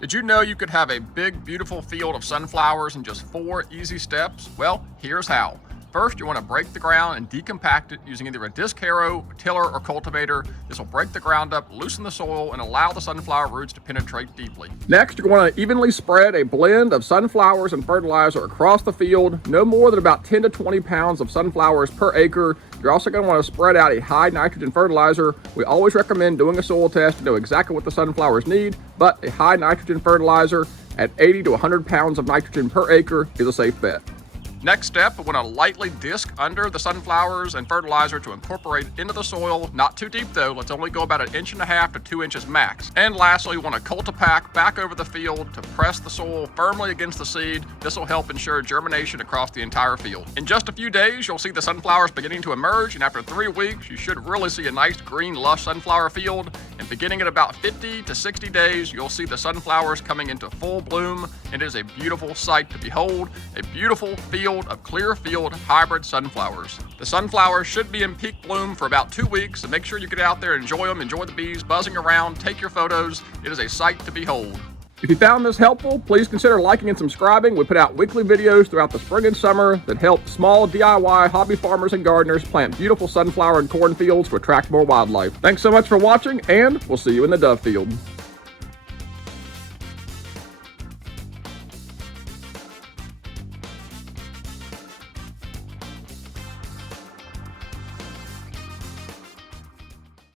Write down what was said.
Did you know you could have a big, beautiful field of sunflowers in just 4 easy steps? Well, here's how. First, you want to break the ground and decompact it using either a disc harrow, tiller, or cultivator. This will break the ground up, loosen the soil, and allow the sunflower roots to penetrate deeply. Next, you're going to evenly spread a blend of sunflowers and fertilizer across the field, no more than about 10 to 20 pounds of sunflowers per acre. You're also going to want to spread out a high nitrogen fertilizer. We always recommend doing a soil test to know exactly what the sunflowers need, but a high nitrogen fertilizer at 80 to 100 pounds of nitrogen per acre is a safe bet. Next step, we want to lightly disc under the sunflowers and fertilizer to incorporate into the soil. Not too deep though, let's only go about 1.5 inches to 2 inches max. And lastly, we want to cultipack back over the field to press the soil firmly against the seed. This will help ensure germination across the entire field. In just a few days, you'll see the sunflowers beginning to emerge, and after 3 weeks, you should really see a nice green, lush sunflower field. And beginning at about 50 to 60 days, you'll see the sunflowers coming into full bloom. It is a beautiful sight to behold, a beautiful field of Clearfield hybrid sunflowers. The sunflowers should be in peak bloom for about 2 weeks, so make sure you get out there, enjoy them, enjoy the bees buzzing around, take your photos. It is a sight to behold. If you found this helpful, please consider liking and subscribing. We put out weekly videos throughout the spring and summer that help small DIY hobby farmers and gardeners plant beautiful sunflower and corn fields to attract more wildlife. Thanks so much for watching, and we'll see you in the dove field.